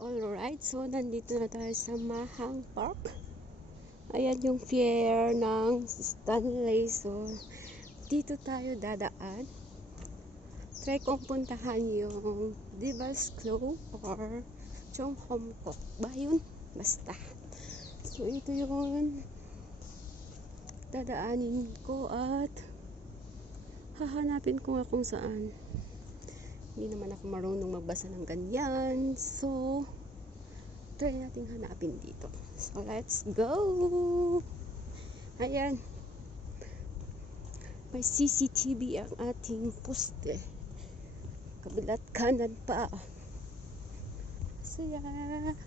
Alright, so nandito na tayo sa Mahang Park. Ayan yung pier ng Stanley. So, dito tayo dadaan. Try kong puntahan yung Devil's Claw or Chong Hom Kok. Ba yun? Basta. So, ito yung dadaanin ko at hahanapin ko nga kung saan. Hindi naman ako marunong magbasa ng ganyan. So, try natin hanapin dito. So, let's go! Ayan. May CCTV ang ating poste. Kabilat kanan pa. So, yan.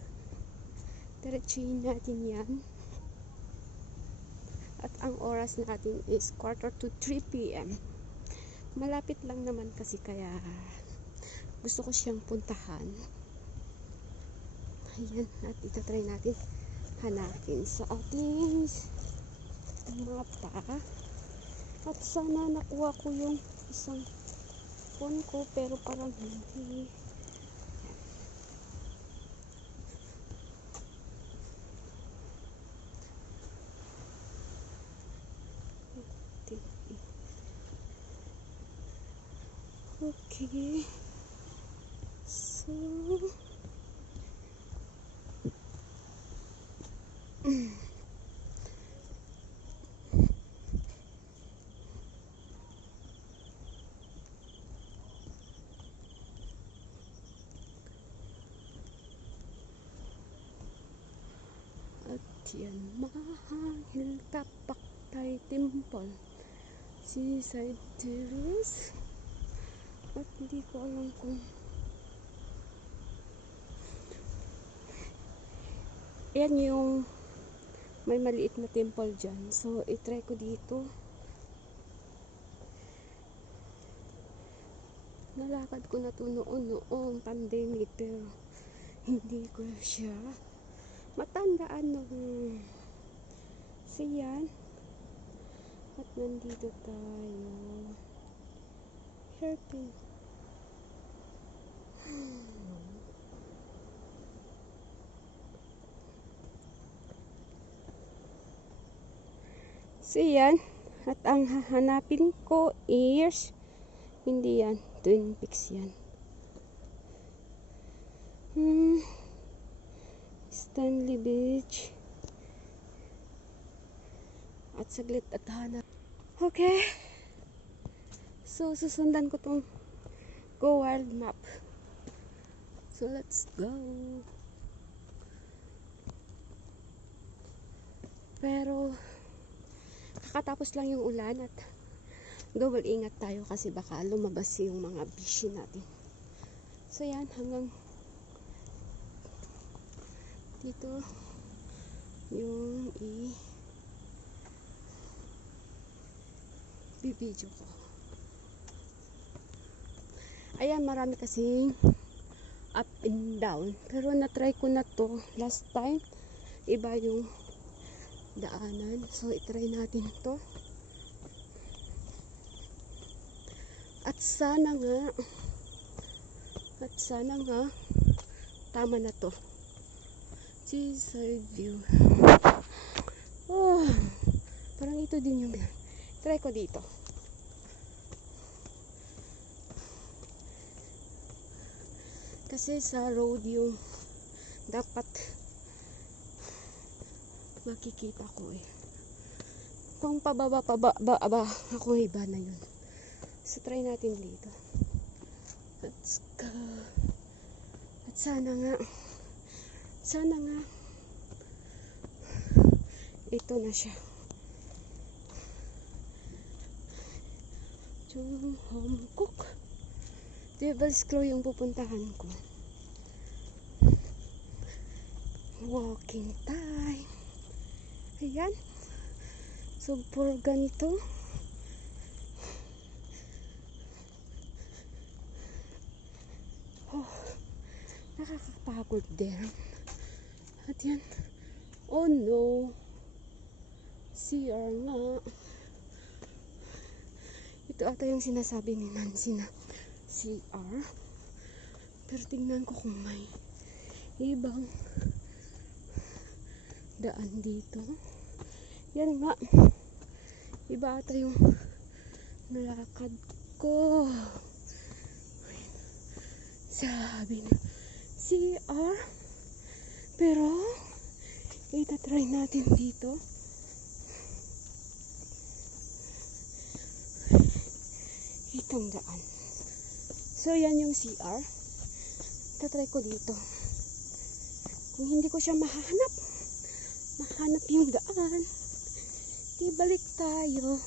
Diretsuhin natin yan. At ang oras natin is 2:45 p.m. Malapit lang naman kasi kaya gusto ko siyang puntahan. Ayan, at ito try natin hanapin sa ating mapa. At sana nakuha ko yung isang phone ko pero parang hindi. Okay. So, at yan, Mahang Hilltop Pak Thai Temple, Seaside Terrace. At hindi ko alam kung yan yung may maliit na temple dyan. So, itry ko dito. Nalakad ko na ito noong pandemic pero hindi ko siya matandaan nung siyan. At nandito tayo. Hairpin. So yan. At ang hahanapin ko is hindi yan. Twin Peaks yan. Stanley Beach. At saglit at hanap. Okay. So susundan ko tong Go Wild map. So let's go. Pero kakatapos lang yung ulan at double ingat tayo kasi baka lumabas yung mga bishi natin. So yan, hanggang dito yung i-video ko. Ayan, marami kasing up and down. Pero na-try ko na to last time. Iba yung daanan. So, itry natin to. At sana nga tama na to. Seaside view. Oh, parang ito din yung try ko dito. Kasi sa road yung dapat makikita ko eh. Kung pababa ako iba na yun. So try natin dito. Let's go. At sana nga ito na siya. Chong Hom Kok. Devil's Claw yung pupuntahan ko. Walking time. Ayan. So, for ganito. Oh, nakakapagod din. At yan. Oh no. CR nga. Ito ata yung sinasabi ni Nancy na CR. Pero tingnan ko kung may ibang daan dito. Yan nga, iba ata yung nalakad ko. Sabi na CR, pero itatry natin dito. Itong daan. So yan yung CR. Itatry ko dito. Kung hindi ko siya mahanap yung daan, di balik tayo.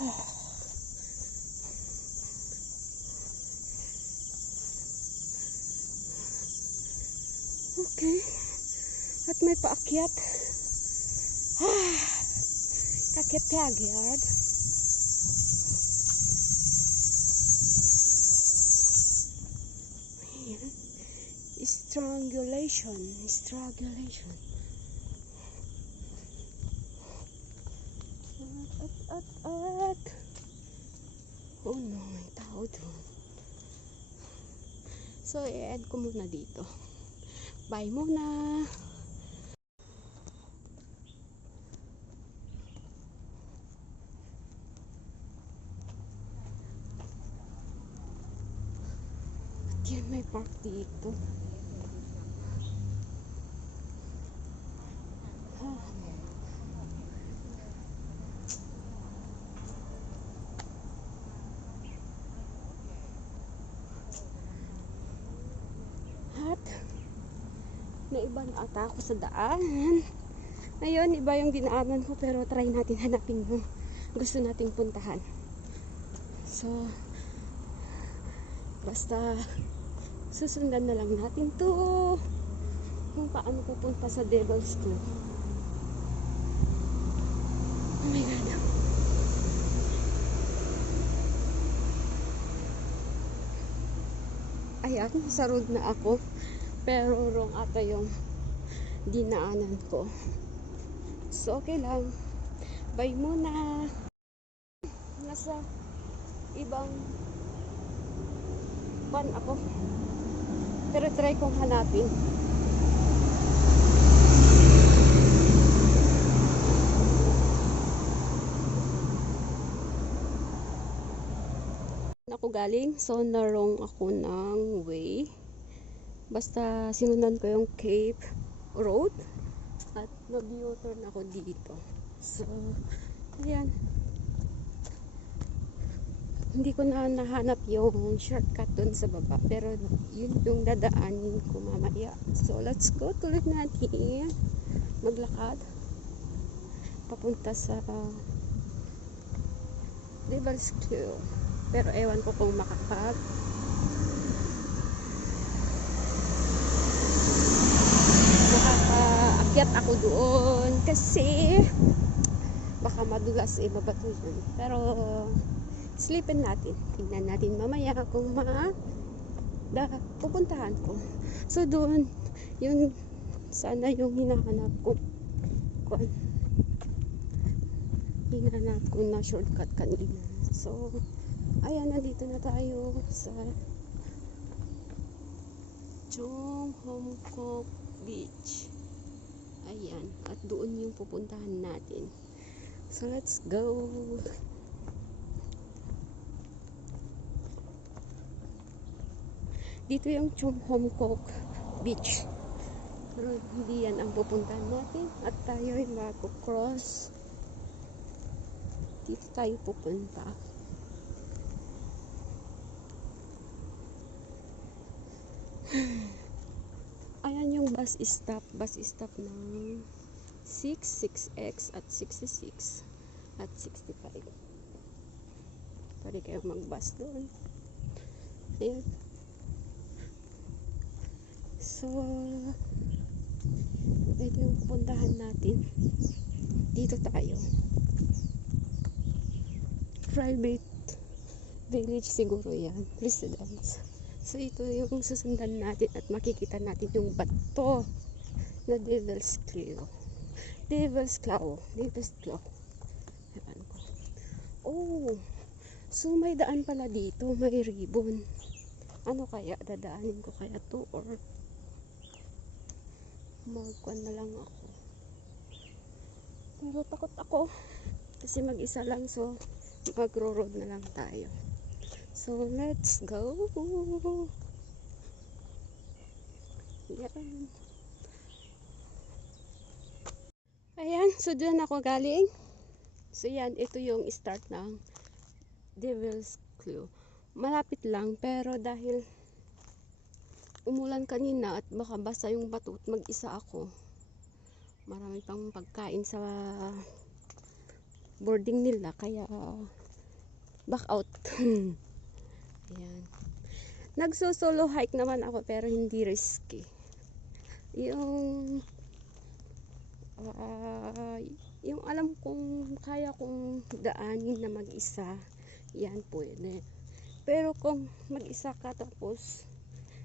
Ayan. Okay. At may paakyat. Kakit pagyard. Ayan. Strangulation. At. Oh no, may tao doon. So, i-end ko muna dito. Bye muna. At yan, may park dito. At naiba na ata ako sa daan. Ngayon, iba yung dinaanan ko, pero try natin hanapin yung gusto nating puntahan. So, basta susundan na lang natin to kung paano pupunta sa Devil's Clue. Oh my God. Ayan, sa road na ako, pero wrong ata yung dinaanan ko. So, okay lang. Bye muna. Nasa ibang pan ako. Pero try kong hanapin. Ako galing, so narong ako ng way. Basta sinundan ko yung Cape Road at nag-U-turn ako dito. So, ayan. Hindi ko na nahanap yung shortcut dun sa baba, pero yun yung dadaanin ko mamaya. So, let's go. Tuloy natin maglakad papunta sa Devil's Clue. Pero ewan ko kung makakaakyat ako doon kasi baka madulas mabato yun. Pero sleepin natin. Tingnan natin mamaya kung pupuntahan ko. So doon, yun sana yung hinahanap ko. Hinahanap ko na shortcut kanina. So, ayan, nandito na tayo sa Chong Hom Kok Beach. Ayan, at doon yung pupuntahan natin. So, let's go. Dito yung Chong Hom Kok Beach. Pero hindi yan ang pupuntahan natin. At tayo ay mag-cross. Dito tayo pupunta. Ayan yung bus stop ng 66X at 66 at 65. Pwede kayong mag-bus doon. Ayan. So, ito yung pupuntahan natin. Dito tayo. Private village siguro yan. Residence. So, ito yung susundan natin at makikita natin yung bato na Devil's Clue. Devil's Claw. Ayan ko. Oh! So, may daan pala dito. May ribbon. Ano kaya, dadaanin ko kaya to or magkuhan na lang ako. Pero takot ako kasi mag-isa lang, so magro-road na lang tayo. So let's go. Yan. Ayan, so doon ako galing. So yan, ito yung start ng Devil's Clue. Malapit lang, pero dahil umulan kanina at baka basa yung bato at mag-isa ako, marami pang pagkain sa boarding nila, kaya back out. Ayan. Nagso-solo hike naman ako pero hindi risky. Yung yung alam kong kaya kong daanin na mag-isa, yan pwede. Pero kung mag-isa ka tapos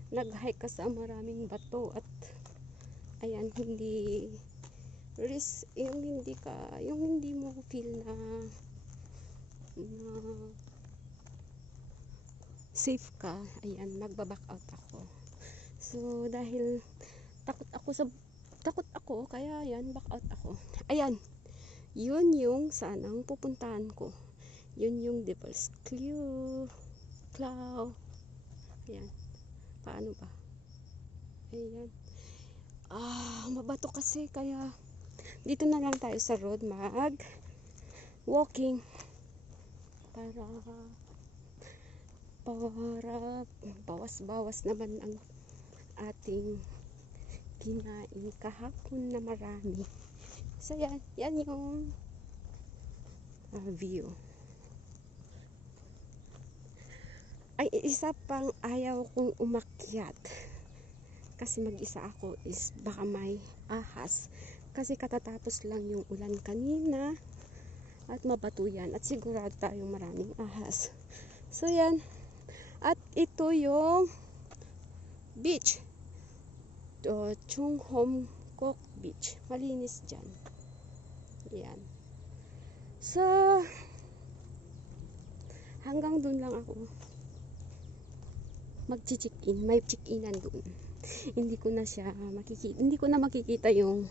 nag-hike ka sa maraming bato at ayan, hindi risk, yung hindi mo feel na safe ka, ayan, magbaback out ako. So dahil takot ako, kaya ayan, back out ako. Ayan, yun yung sanang pupuntahan ko. Yun yung Devil's Clue. Ayan, paano ba? Ayan, mabato kasi, kaya dito na lang tayo sa road mag walking para bawas-bawas naman ang ating kinain kahapon na marami. So yan yung view. Ay, isa pang ayaw kong umakyat kasi mag-isa ako is baka may ahas, kasi katatapos lang yung ulan kanina at mabato yan at sigurado tayong maraming ahas. So yan, at ito yung beach, Chung Hom Kok Beach, malinis dyan. Yan, so hanggang dun lang ako mag-check-in. May check-inan dun, hindi ko na makikita yung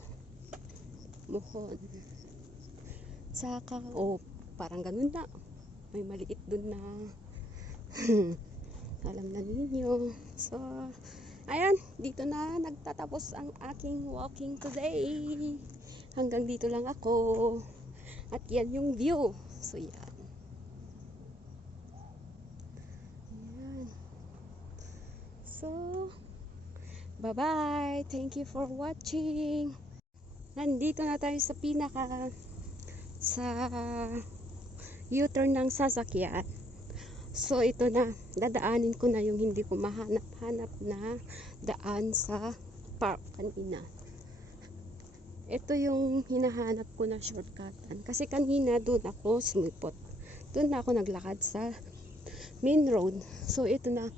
muhon. Saka parang ganun na, may maliit dun na alam na ninyo. So ayan, dito na nagtatapos ang aking walking today. Hanggang dito lang ako. At yan yung view. So yan. Ayan. So bye-bye. Thank you for watching. Nandito na tayo sa U-turn ng sasakyan. So ito na, dadaanin ko na yung hindi ko mahanap-hanap na daan sa park kanina. Ito yung hinahanap ko na shortcutan, kasi kanina doon ako sumipot. Doon na ako naglakad sa main road. So ito na.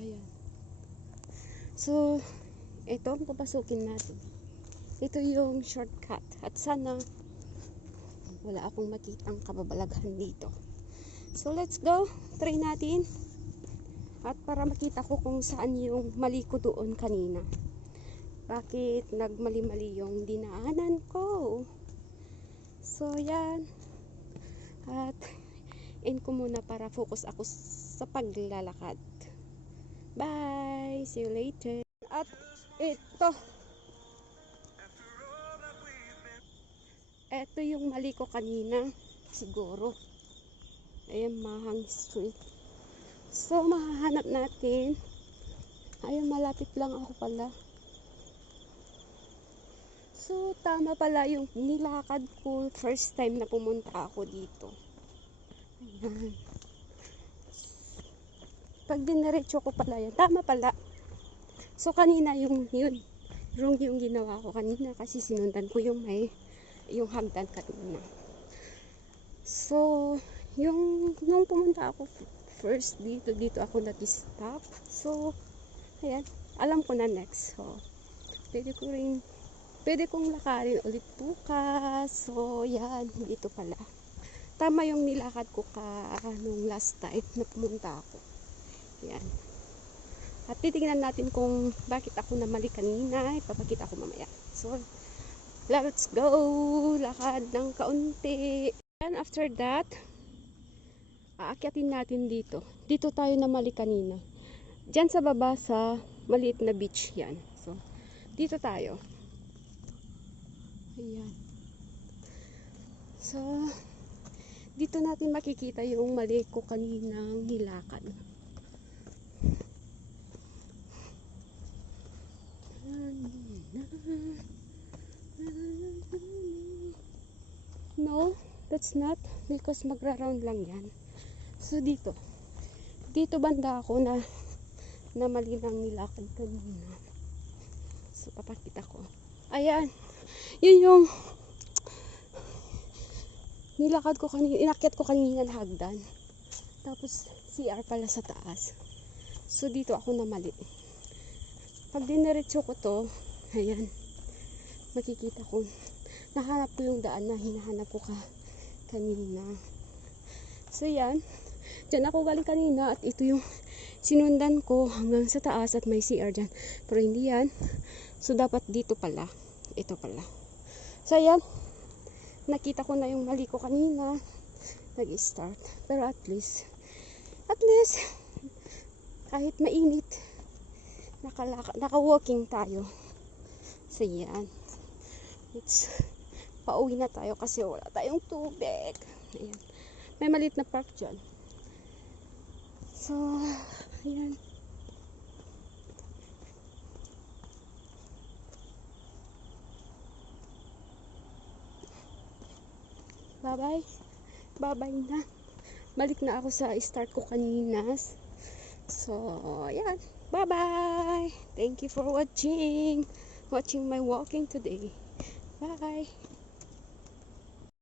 Ayan. So ito ang papasukin natin. Ito yung shortcut at sana wala akong makitang kababalaghan dito. So let's go, try natin. At para makita ko kung saan yung mali ko doon kanina. Bakit nagmali-mali yung dinaanan ko. So yan. At end ko muna para focus ako sa paglalakad. Bye! See you later. At ito yung mali ko kanina siguro. Ayan, Mahang Street. So mahahanap natin. Ayun, malapit lang ako pala. So tama pala yung nilakad ko first time na pumunta ako dito. Ayan. Pag dinaretso ko pala yan, tama pala. So kanina yung wrong yung ginawa ko kanina kasi sinundan ko yung hagdan kanina. So nung pumunta ako first dito ako nag-stop. So ayan, alam ko na next. So pwede kong lakarin ulit bukas. So yan, dito pala. Tama yung nilakad ko nung last time na pumunta ako. Yan. At titingnan natin kung bakit ako namali kanina. Ipapakita ko mamaya. So, let's go! Lakad ng kaunti. And after that, aakyatin natin dito. Dito tayo namali kanina. Diyan sa baba sa maliit na beach yan. So, dito tayo. Ayan. So, dito natin makikita yung mali ko kaninang nilakad. No, that's not. Because magra-round lang yan. So, dito. Dito banda ako na mali ng nilakad kanina. So, papakita ko. Ayan. Yun yung nilakad ko kanina. Inakyat ko kanina na hagdan. Tapos, CR pala sa taas. So, dito ako namali. Pag diniretso ko to, ayan, makikita ko. Nahanap ko yung daan na hinahanap ko kanina. So, yan. Diyan ako galing kanina at ito yung sinundan ko hanggang sa taas at may CR dyan. Pero hindi yan. So, dapat dito pala. Ito pala. So, yan. Nakita ko na yung mali ko kanina. Nag-start. Pero at least, kahit mainit, naka-walking tayo. So, yan. Pauwi na tayo kasi wala tayong tubig. Ayan. May maliit na park dyan. So, ayan. Bye-bye. Bye-bye na. Balik na ako sa start ko kanina. So, ayan. Bye-bye. Thank you for watching my walking today. Bye.